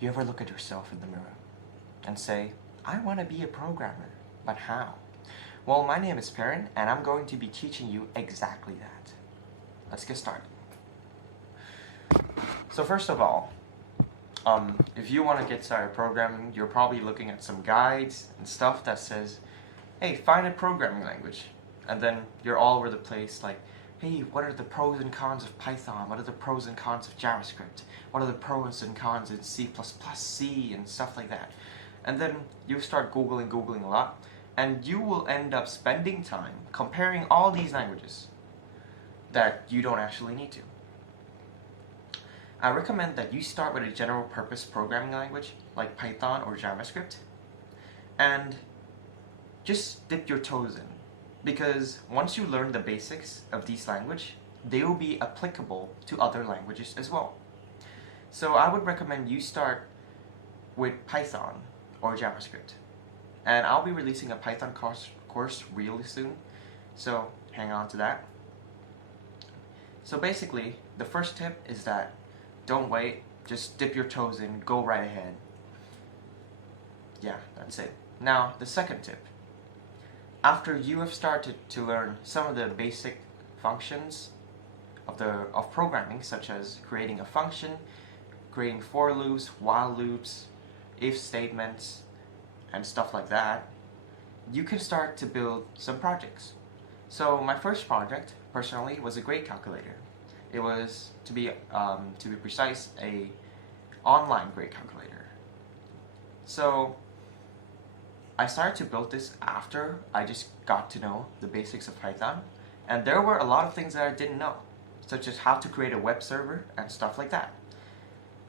You ever look at yourself in the mirror and say, I want to be a programmer, but how? Well, my name is Parin, and I'm going to be teaching you exactly that. Let's get started. So first of all, if you want to get started programming, you're probably looking at some guides and stuff that says, hey, find a programming language. And then you're all over the place like, hey, what are the pros and cons of Python? What are the pros and cons of JavaScript? What are the pros and cons in C++, C, and stuff like that? And then you start Googling a lot, and you will end up spending time comparing all these languages that you don't actually need to. I recommend that you start with a general purpose programming language like Python or JavaScript and just dip your toes in, because once you learn the basics of these languages, they will be applicable to other languages as well. So I would recommend you start with Python or JavaScript, and I'll be releasing a Python course really soon, so hang on to that. So basically, the first tip is that don't wait, just dip your toes in, go right ahead. Yeah, that's it. Now, the second tip. After you have started to learn some of the basic functions of programming, such as creating a function, creating for loops, while loops, if statements, and stuff like that, you can start to build some projects. So my first project, personally, was a grade calculator. It was, to be precise, a online grade calculator. So I started to build this after I just got to know the basics of Python, and there were a lot of things that I didn't know, such as how to create a web server and stuff like that.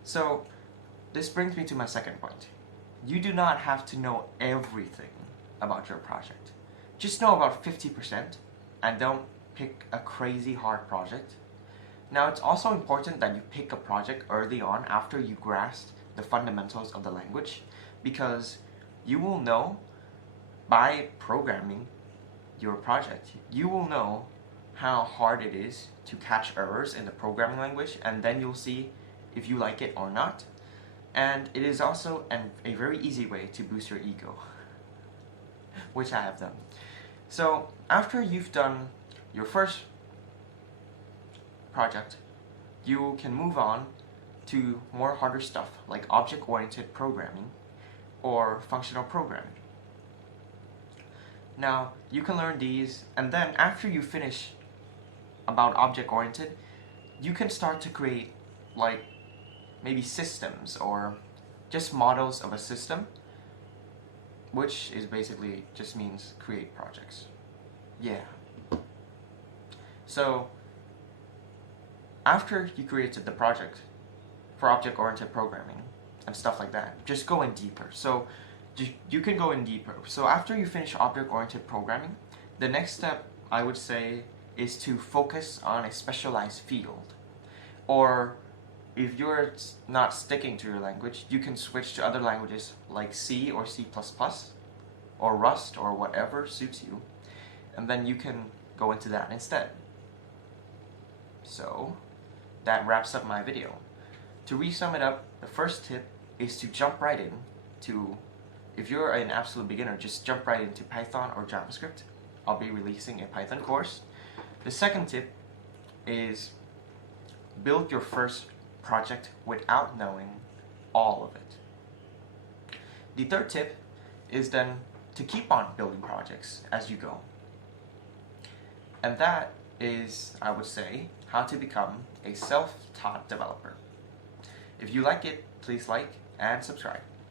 So this brings me to my second point. You do not have to know everything about your project. Just know about 50% and don't pick a crazy hard project. Now, it's also important that you pick a project early on after you grasp the fundamentals of the language, because you will know by programming your project, you will know how hard it is to catch errors in the programming language, and then you'll see if you like it or not. And it is also a very easy way to boost your ego, which I have done. So after you've done your first project, you can move on to more harder stuff like object-oriented programming or functional programming. Now, you can learn these, and then after you finish about object-oriented, you can start to create like maybe systems or just models of a system, which is basically just means create projects. Yeah. So after you created the project for object-oriented programming and stuff like that, just go in deeper. So you can go in deeper. So after you finish object-oriented programming, the next step, I would say, is to focus on a specialized field. Or if you're not sticking to your language, you can switch to other languages like C or C++ or Rust or whatever suits you, and then you can go into that instead. So that wraps up my video. To re-sum it up, the first tip is to jump right in to, if you're an absolute beginner, just jump right into Python or JavaScript. I'll be releasing a Python course. The second tip is build your first project without knowing all of it. The third tip is then to keep on building projects as you go. And that is, I would say, how to become a self-taught developer. If you like it, please like and subscribe.